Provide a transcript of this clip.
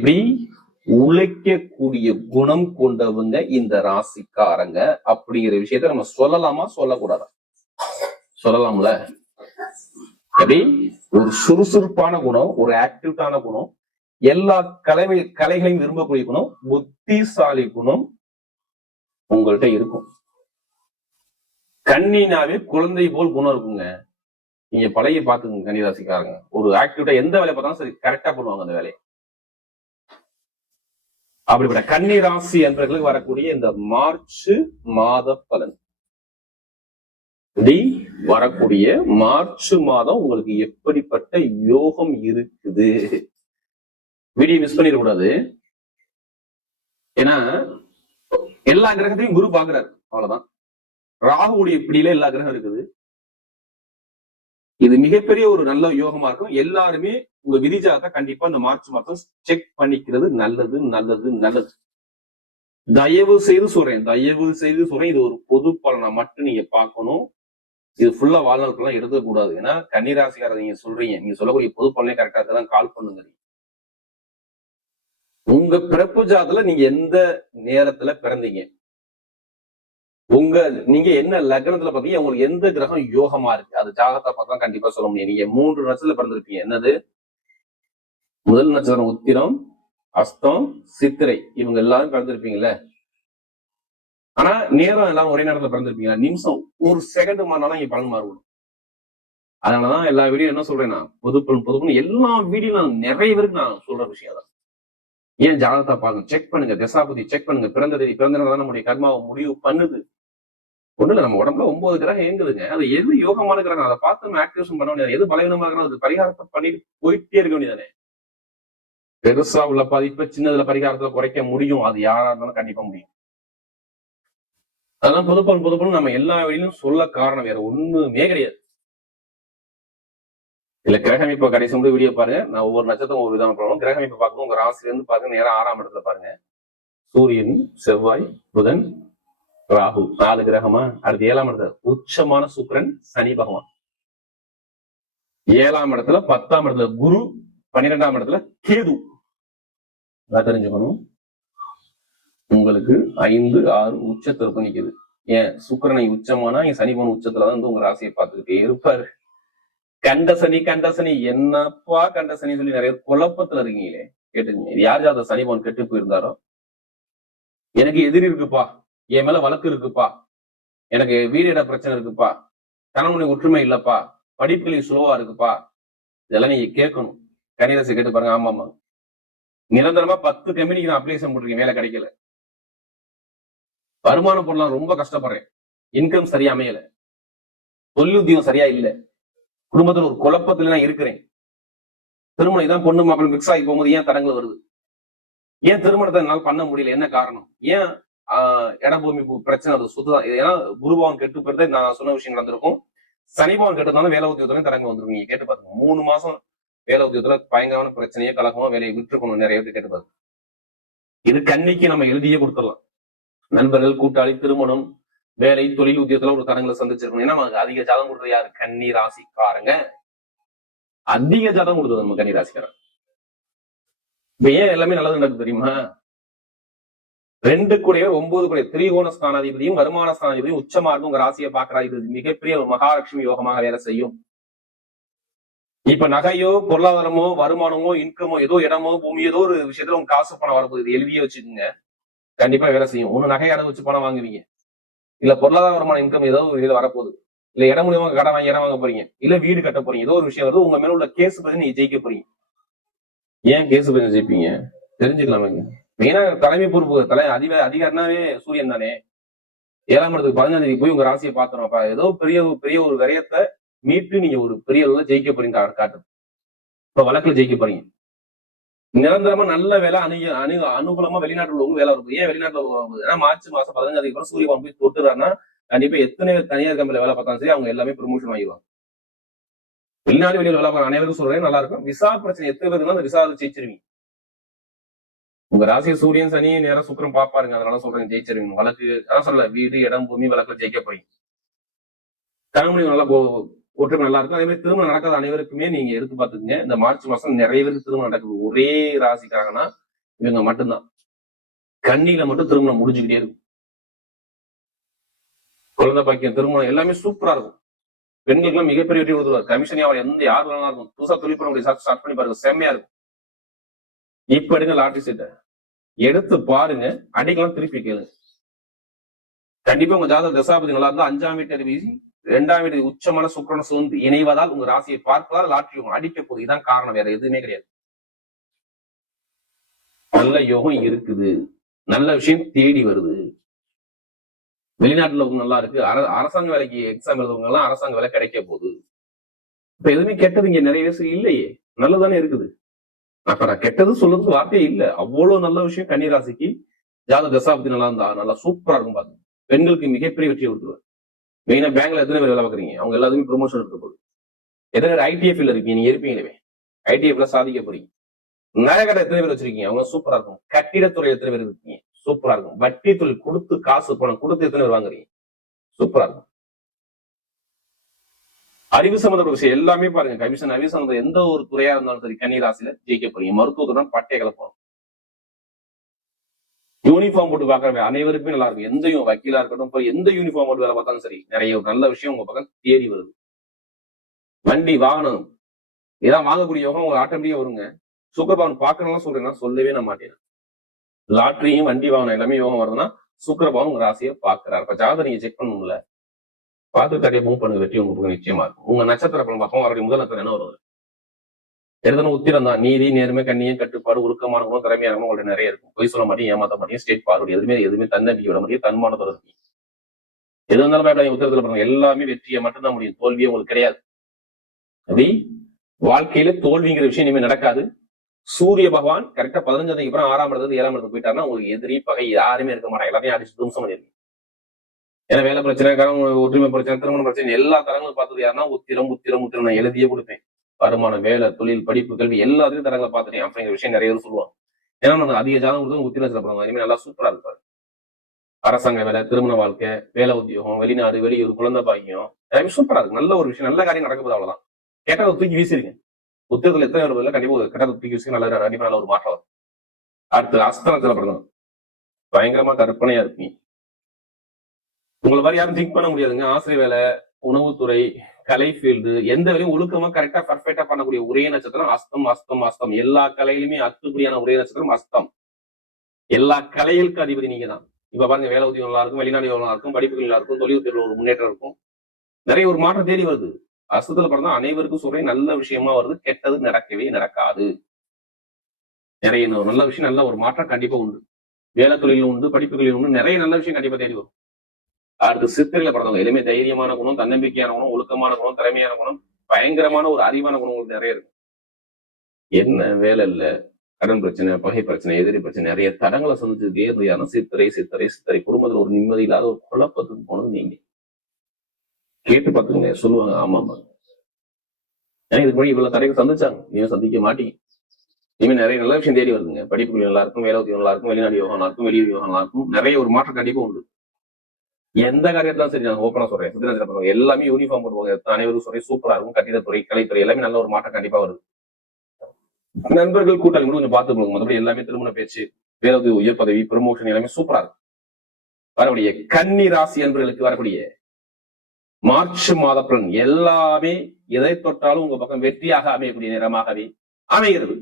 எப்படி உழைக்கக்கூடிய குணம் கொண்டவங்க இந்த ராசிக்காரங்க அப்படிங்கிற விஷயத்த நம்ம சொல்லலாமா சொல்லக்கூடாதா? சொல்லலாம்ல. எப்படி ஒரு சுறுசுறுப்பான குணம், ஒரு ஆக்டிவான குணம், எல்லா கலைகளையும் விரும்பக்கூடிய குணம், புத்திசாலி குணம் உங்கள்கிட்ட இருக்கும். கண்ணினாவே குழந்தை போல் குணம் இருக்குங்க. நீங்க பழைய பாத்துங்க கன்னிராசிக்காரங்க, ஒரு ஆக்டிவிட்டா எந்த வேலையை பார்த்தாலும் சரி கரெக்டா பண்ணுவாங்க அந்த வேலையை. அப்படிப்பட்ட கன்னிராசி என்பவர்களுக்கு வரக்கூடிய இந்த மார்ச் மாத பலன், வரக்கூடிய மார்ச் மாதம் உங்களுக்கு எப்படிப்பட்ட யோகம் இருக்குது, வீடியோ மிஸ் பண்ணிடக்கூடாது. ஏன்னா எல்லா கிரகத்தையும் குரு பாக்குறாரு, அவ்வளவுதான். ராகுடைய பிடியில எல்லா கிரகம் இருக்குது. இது மிகப்பெரிய ஒரு நல்ல யோகமா இருக்கும். எல்லாருமே உங்க விதிஜாதத்தை கண்டிப்பா இந்த மார்ச் மாதம் செக் பண்ணிக்கிறது நல்லது நல்லது நல்லது. தயவு செய்து சொல்றேன், இது ஒரு பொது பலனை மட்டும் நீங்க பார்க்கணும். இது ஃபுல்லா வாழ்நாட்கள்லாம் எடுக்கக்கூடாது. ஏன்னா கன்னிராசிக்காரர் நீங்க சொல்றீங்க, நீங்க சொல்லக்கூடிய பொது பலனே கரெக்டா தான் கால் பண்ணுங்க. உங்க பிறப்பு ஜாதத்துல நீங்க எந்த நேரத்துல பிறந்தீங்க, நீங்க என்ன லக்னத்துல பாத்தீங்க, உங்களுக்கு எந்த கிரகம் யோகமா இருக்கு, அது ஜாதகத்தை பார்த்தா கண்டிப்பா சொல்ல முடியும். நீங்க 3 நட்சத்திரத்துல பிறந்திருப்பீங்க. என்னது? முதல் நட்சத்திரம் உத்திரம், அஸ்தம், சித்திரை, இவங்க எல்லாரும் பிறந்திருப்பீங்கல்ல. ஆனா நேரம் எல்லாம் ஒரே நேரத்துல பிறந்திருப்பீங்களா? நிமிஷம் ஒரு செகண்ட் மாறினாலும் இங்க பலன் மாறுபடும். அதனாலதான் எல்லா வீடியோ என்ன சொல்றேன்னா, பொதுப்பலன் எல்லா வீடியோ நான் நிறைய பேருக்கு நான் சொல்ற விஷயம் தான். ஏன் ஜாதகத்தை பாருங்க, செக் பண்ணுங்க, தசாபதி செக் பண்ணுங்க, பிறந்த தேதி பிறந்த நேரம் நம்முடைய கர்மாவை முடிவு பண்ணுது. ஒண்ணு இல்ல, நம்ம உடம்புல 9 கிரகம் இயங்குதுங்க. அது எது யோகமான கிரகம் அதை பார்த்து நம்ம ஆக்டிவேஷன் பண்ண முடியாது. எது பலவீனமா இருக்கிறோம் அதுக்கு பரிகாரத்தை பண்ணிட்டு போயிட்டே இருக்க வேண்டியதானே. பெருசா உள்ள பாதிப்பை சின்னதுல பரிகாரத்துல குறைக்க முடியும், அது யாரா இருந்தாலும் கண்டிப்பா முடியும். அதெல்லாம் பொதுப்பலன் நம்ம எல்லா வழியிலும் சொல்ல காரணம் வேற ஒண்ணுமே கிடையாது. இல்ல கிரகமைப்பை கடைசி முடி வீடியோ பாருங்க, நான் ஒவ்வொரு நட்சத்திரம் ஒரு விதமான பண்ணுவோம். கிரகமைப்பை பார்க்கணும், உங்க ராசில இருந்து பாருங்க, நேரம் 6ஆம் இடத்துல பாருங்க. சூரியன், செவ்வாய், புதன், ராகு 4 கிரகமா. அடுத்து 7ஆம் இடத்துல உச்சமான சுக்கிரன், சனி பகவான். 7ஆம் இடத்துல 10ஆம் இடத்துல குரு, 12ஆம் இடத்துல கேது. தெரிஞ்சுக்கணும். உங்களுக்கு 5, 6 உச்சத்திற்கு நிக்குது. ஏன் சுக்கிரனை உச்சமானா என் சனி பகவான் உச்சத்துலதான் வந்து உங்க ராசியை பார்த்துக்கிட்டே இருப்பாரு. கண்ட சனி என்னப்பா கண்ட சனி சொல்லி நிறைய குழப்பத்துல இருக்கீங்களே, கேட்டுங்க. யார் ஜாத சனி பகவான் கெட்டு போயிருந்தாரோ, எனக்கு எதிரி இருக்குப்பா, என் மேல வழக்கு இருக்குப்பா, எனக்கு வீடு இட பிரச்சனை இருக்குப்பா, கணவனை ஒற்றுமை இல்லப்பா, படிப்புகளில் சுலவா இருக்குப்பா, இதெல்லாம் நீங்க கேட்கணும். கன்னிராசி கேட்டு பாருங்க. ஆமாமா, நிரந்தரமா 10 கம்பெனிக்கு நான் அப்ளிகேஷன் போட்டிருக்கேன், வேலை கிடைக்கல. வருமானம் போடலாம், ரொம்ப கஷ்டப்படுறேன், இன்கம் சரியா அமையல, தொழிலுத்தியம் சரியா இல்ல, குடும்பத்துல ஒரு குழப்பத்துல நான் இருக்கிறேன், திருமணம் இதான் பொண்ணு மாப்பிள்ளை மிக்ஸ் ஆகி போகும்போது ஏன் தடங்கள் வருது, ஏன் திருமணத்தை என்னால் பண்ண முடியல, என்ன காரணம், ஏன் இடபூமி பிரச்சனை, அது சுத்தம். ஏன்னா குருபவன் கெட்டு போயிருந்தா நான் சொன்ன விஷயம் நடந்திருக்கும். சனிபவன் கெட்டதாலும் வேலை உத்தியோகத்துல தடங்கள் வந்துருக்கும். நீங்க கேட்டு பாருங்க, 3 மாசம் வேலை உத்தியோகத்துல பயங்கரமான பிரச்சனையே கலக்கமா வேலையை விட்டுருக்கணும். நிறைய பேர் கேட்டு பாருங்க. இது கண்ணிக்கு நம்ம எழுதியே கொடுத்துடலாம். நண்பர்கள், கூட்டாளி, திருமணம், வேலை, தொழில் உத்தியோகத்துல ஒரு தடங்களை சந்திச்சிருக்கணும். ஏன்னா நமக்கு அதிக ஜாதகம் கொடுத்தது யாரு? கன்னி ராசிக்காரங்க. அதிக ஜாதகம் கொடுத்தது நம்ம கன்னி ராசிக்காரங்க. இப்ப ஏன் எல்லாமே நல்லது நடக்குது தெரியுமா? 2 கூடவே 9 கூட திரிகோண ஸ்தானாதிபதியும் வருமான ஸ்தானாதிபதியும் உச்சமா இருந்து உங்க ராசியை பாக்குறா. இது மிகப்பெரிய ஒரு மகாலட்சுமி யோகமாக வேலை செய்யும். இப்ப நகையோ, பொருளாதாரமோ, வருமானமோ, இன்கமோ, ஏதோ இடமோ, பூமி, ஏதோ ஒரு விஷயத்துல உங்க காசு பணம் வரப்போகுது, எழுதியே வச்சுக்கோங்க, கண்டிப்பா வேலை செய்யும். ஒண்ணு நகை அடகு வச்சு பணம் வாங்குவீங்க, இல்ல பொருளாதார வருமான இன்கம் ஏதோ ஒரு இதுல வரப்போகுது, இல்ல இடம் மூலியமா கடன் வாங்கி இடம் வாங்க போறீங்க, இல்ல வீடு கட்ட போறீங்க, ஏதோ ஒரு விஷயம் வருது, உங்க மேல உள்ள கேஸ் பத்தி நீங்க ஜெயிக்க போறீங்க. ஏன் கேஸ் பத்தி ஜெயிப்பீங்க தெரிஞ்சுக்கலாமே. மெயினா தலைமை பொறுப்பு அதிகாரினாவே சூரியன் தானே. 7ஆம் இடத்துக்கு 15ஆம் தேதி போய் உங்க ராசியை பாத்துறோம். ஏதோ பெரிய ஒரு விரயத்தை மீட்டு நீங்க ஒரு பெரிய அளவுல ஜெயிக்க போறீங்க காட்டுது. இப்ப வழக்குல ஜெயிக்க போறீங்க. நிரந்தரமா நல்ல வேலை, அனுகூலமா வெளிநாட்டுல உள்ளவங்க வேலை வருது. ஏன் வெளிநாட்டுல வருவாங்க? ஏன்னா மார்ச் மாசம் 15ஆம் தேதி சூரிய பகவான் போய் தொட்டுறாருன்னா கண்டிப்பா எத்தனை தனியார் கம்பெனில வேலை பார்த்தாலும் சரி அவங்க எல்லாமே ப்ரமோஷன் ஆகிடுவாங்க. வெளிநாடு வெளியில் வேலை பார்க்க அனைவருக்கும் சொல்றேன், நல்லா இருக்கும். விசா பிரச்சனை எத்தனை பேருக்கு அந்த விசா ஜெயிச்சிருவீங்க. உங்க ராசி சூரியன், சனி, நேரம் சுக்கிரன் பாப்பாருங்க, அதனால சொல்றேன் ஜெயிச்சிருவீங்க. வழக்கு அதான் சொல்ல, வீடு, இடம், பூமி, வழக்குல ஜெயிக்க போறீங்க. கணவன் நல்லா ஒற்றுமை நல்லா இருக்கும். அதே மாதிரி திருமணம் நடக்காத அனைவருக்குமே நீங்க எடுத்து பாத்துக்கங்க. இந்த மார்ச் மாசம் நிறைய பேருக்கு திருமணம் நடக்குது. ஒரே ராசிக்காரங்கன்னா இவங்க மட்டும்தான். கன்னியில மட்டும் திருமணம் முடிஞ்சுக்கிட்டே இருக்கும். குழந்தை பாக்கியம், திருமணம் எல்லாமே சூப்பரா இருக்கும். பெண்களுக்கு மிகப்பெரிய வெற்றி கொடுத்துருவார். கமிஷன் யாரும் எந்த யார் வேணாலும் இருக்கும். புதுசா தொழில் பண்ண முடியும். ஸ்டார்ட் பண்ணி பாருங்க, செம்மையா இருக்கும். இப்ப எடுங்க லாட்டரி சீட்டை எடுத்து பாருங்க, அடிக்கலாம் திருப்பி கேளுங்க. கண்டிப்பா உங்க ஜாதக தசாபதி நல்லா இருந்தா 5ஆம் வீட்டு வீசி 2ஆம் வீட்டு உச்சமான சுக்கிரன் சூழ்ந்து இணைவதால் உங்க ராசியை பார்ப்பதால் லாட்டரி அடிக்க போகுது. இதான் காரணம், வேற எதுவுமே கிடையாது. நல்ல யோகம் இருக்குது, நல்ல விஷயம் தேடி வருது. வெளிநாட்டுல நல்லா இருக்கு. அரசாங்க வேலைக்கு எக்ஸாம் எழுதுவங்க எல்லாம் அரசாங்க வேலை கிடைக்க போகுது. இப்ப எதுவுமே கெட்டது இங்க நிறைய விஷயம் இல்லையே, நல்லதானே இருக்குது. நான் கெட்டது சொல்றதுக்கு வார்த்தையே இல்ல. அவ்வளவு நல்ல விஷயம் கன்னிராசிக்கு ஜாதக தசாபதி நல்லா இருந்தா நல்லா சூப்பரா இருக்கும். பாருங்க, பெண்களுக்கு மிகப்பெரிய வெற்றியை கொடுத்துருவார். மெயினா பேங்க்ல எத்தனை பேர் வேலை பார்க்குறீங்க, அவங்க எல்லாத்துமே ப்ரொமோஷன் இருக்க போகுது. எத்தனை பேர் ஐடிஎஃப்ல இருக்கீங்க, நீங்க இருப்பீங்களே ஐடிஎஃப்ல சாதிக்க போறீங்க. நகைக்கடை எத்தனை பேர் வச்சிருக்கீங்க, அவங்க சூப்பரா இருக்கும். கட்டிடத்துறை எத்தனை பேர் இருக்கீங்க, சூப்பரா இருக்கும். வட்டி தொழில் கொடுத்து காசு பணம் கொடுத்து எத்தனை பேர் வாங்குறீங்க, சூப்பரா இருக்கும். அறிவு சம்பந்தப்பட்ட விஷயம் எல்லாமே பாருங்க. கமிஷன் அறிவு சம்பந்த எந்த ஒரு துறையா இருந்தாலும் சரி கன்னிராசியில ஜெயிக்க போறீங்க. மருத்துவத்துடன் பட்டை கலப்போம். யூனிஃபார்ம் போட்டு பாக்குற அனைவருக்குமே நல்லா இருக்கும். எந்த வக்கீலா இருக்கட்டும், எந்த யூனிஃபார்ம் போட்டு வேலை பார்த்தாலும் சரி, நிறைய ஒரு நல்ல விஷயம் உங்க பக்கம் தேடி வருது. வண்டி வாகனம் இதான் வாங்கக்கூடிய யோகம் ஒரு ஆட்டோமேட்டிக்கா வருங்க. சுக்கரபவன் பாக்கணும்லாம் சொல்றேன்னா சொல்லவே நான் மாட்டேன். லாட்டரியும் வண்டி வாகனம் எல்லாமே யோகம் வருதுன்னா சுக்கரபவன் உங்க ராசியை பாக்குறாரு. இப்ப ஜாதகம் நீங்க செக் பண்ணணும்ல, பார்த்து தடையை மூவ் பண்ணுங்க, வெற்றி உங்களுக்கு நிச்சயமா இருக்கும். உங்க நட்சத்திர பலம் பார்ப்போம். அவருடைய முதல் நட்சத்திரம் என்ன வருது, எழுதணும் உத்திரம் தான். நீதி, நேர்மை, கண்ணியம், கட்டுப்பாடு, ஒழுக்கமான குணம், திறமையான குணம் உங்கள்ட்ட நிறைய இருக்கும். பொய் சொல்ல மாட்டேன், ஏமாத்த மாட்டேன், ஸ்டேட் பார்வர்டு, எதுவுமே தன்னம்பிக்கை விட முடியும், தன்மானத்தோட இருக்கும். எது இருந்தாலும் பயப்படாத. உத்தரத்துல பாருங்க, எல்லாமே வெற்றியை மட்டும்தான் முடியும், தோல்வியே உங்களுக்கு கிடையாது. அப்படி வாழ்க்கையில தோல்விங்கிற விஷயம் இனிமே நடக்காது. சூரிய பகவான் கரெக்டா 15 அப்புறம் 6ஆம் இடத்துல 7ஆம் இடத்துக்கு போயிட்டாருன்னா உங்களுக்கு எதிரி பகை யாருமே இருக்க மாட்டாங்க. எல்லாத்தையும் அடிச்சு தும்சம் பண்ணிருக்கு. ஏன்னா வேலை பிரச்சனை, ஒற்றுமை பிரச்சனை, திருமண பிரச்சனை எல்லா தரங்களும் பார்த்தது யாருன்னா உத்திரம் நான் எழுதியே கொடுப்பேன். வருமானம், வேலை, தொழில், படிப்பு, கல்வி எல்லாத்தையும் தரங்களை பார்த்துட்டேன் அப்படிங்கிற விஷயம் நிறைய பேர் சொல்லுவாங்க. ஏன்னா அதிக ஜாதகம் கொடுத்து உத்திரம் சிறப்பாங்க. இனிமேல் நல்லா சூப்பரா இருப்பாரு. அரசாங்க வேலை, திருமண வாழ்க்கை, வேலை உத்தியோகம், வெளிநாடு, வெளியூர், குழந்தை பாக்கியம் எல்லாமே சூப்பரா இருக்கு. நல்ல ஒரு விஷயம், நல்ல காரியம் நடக்க போது. அவ்வளவுதான். கேட்டதை தூக்கி வீசிருங்க. உத்திரத்துல எத்தனை வருவதில்லை, கண்டிப்பா கட்டத்தை தூக்கி வீசி நல்ல கண்டிப்பா நல்ல ஒரு மாற்றம் வரும். அடுத்து அஸ்தனத்துல பிறந்தோம், பயங்கரமா கற்பனையா இருப்பீங்க. உங்களை மாதிரி யாரும் திங்க் பண்ண முடியாதுங்க. ஆசிரியர் வேலை, உணவுத்துறை, கலை ஃபீல்டு, எந்த வேலையும் ஒழுக்கமா கரெக்டா பர்ஃபெக்டா பண்ணக்கூடிய ஒரே நட்சத்திரம் அஸ்தம். எல்லா கலையிலுமே அத்துப்படியான ஒரே நட்சத்திரம் அஸ்தம். எல்லா கலைகளுக்கு அதிபதி நீங்க தான். இப்ப பாருங்க, வேலை உத்தியோகம் நல்லா இருக்கும், வெளிநாடு நல்லா இருக்கும், படிப்புகள் நல்லா இருக்கும், தொழில் தேர்வு ஒரு முன்னேற்றம் இருக்கும், நிறைய ஒரு மாற்றம் தேடி வருது. அஸ்தத்துல பிறந்தா அனைவருக்கும் சொல்றேன், நல்ல விஷயமா வருது. கெட்டது நடக்கவே நடக்காது. நிறைய நல்ல விஷயம், நல்ல ஒரு மாற்றம் கண்டிப்பா உண்டு. வேலை தொழிலும் உண்டு, படிப்புகளில் உண்டு, நிறைய நல்ல விஷயம் கண்டிப்பா தேடி வரும். அடுத்து சித்திரையில பிறந்தவங்க எதுவுமே தைரியமான குணம், தன்னம்பிக்கையான குணம், ஒழுக்கமான குணம், திறமையான குணம், பயங்கரமான ஒரு அறிவான குணம் நிறைய இருக்கும். என்ன வேலை இல்ல, கடன் பிரச்சனை, பகை பிரச்சனை, எதிரி பிரச்சனை, நிறைய தடங்களை சந்திச்சதுக்கே இருந்த சித்திரை குடும்பத்துல ஒரு நிம்மதி இல்லாத ஒரு குழப்பத்துக்கு போனது நீங்க. கேட்டு பார்த்துங்க, சொல்லுவாங்க ஆமாமா. ஏன்னா இதுக்கு முன்னாடி இவ்வளவு தடைகள் சந்திச்சாங்க, நீங்க சந்திக்க மாட்டீங்க. இனிமே நிறைய நல்ல விஷயம் தேடி வருதுங்க. படிப்புகள் நல்லா இருக்கும், வேலை உத்தியோகம் நல்லா இருக்கும், வெளிநாடு யோகம் நல்லா இருக்கும், வெளியூர் யோகம் நல்லா இருக்கும், நிறைய ஒரு மாற்றம் கண்டிப்பா உண்டு. எந்த காரியத்தான் சரி, நான் ஓப்பனா சொல்றேன், சித்திரை எல்லாமே யூனிஃபார்ம் போடுவாங்க, அனைவரும் சொல்றேன் சூப்பரா இருக்கும். கட்டிடத்துறை, கலைத்துறை எல்லாமே நல்ல ஒரு மாற்றம் கண்டிப்பா வருது. நண்பர்கள் கூட்டாளி கூட கொஞ்சம் பார்த்து கொடுங்க. மற்றபடி எல்லாமே திருமண பேச்சு, வேலை உயர் பதவி, ப்ரமோஷன் எல்லாமே சூப்பரா இருக்கும். வரக்கூடிய கன்னி ராசி அன்பர்களுக்கு வரக்கூடிய மார்ச் மாத பலன் எல்லாமே எதை தொட்டாலும் உங்க பக்கம் வெற்றியாக அமையக்கூடிய நேரமாகவே அமைகிறது.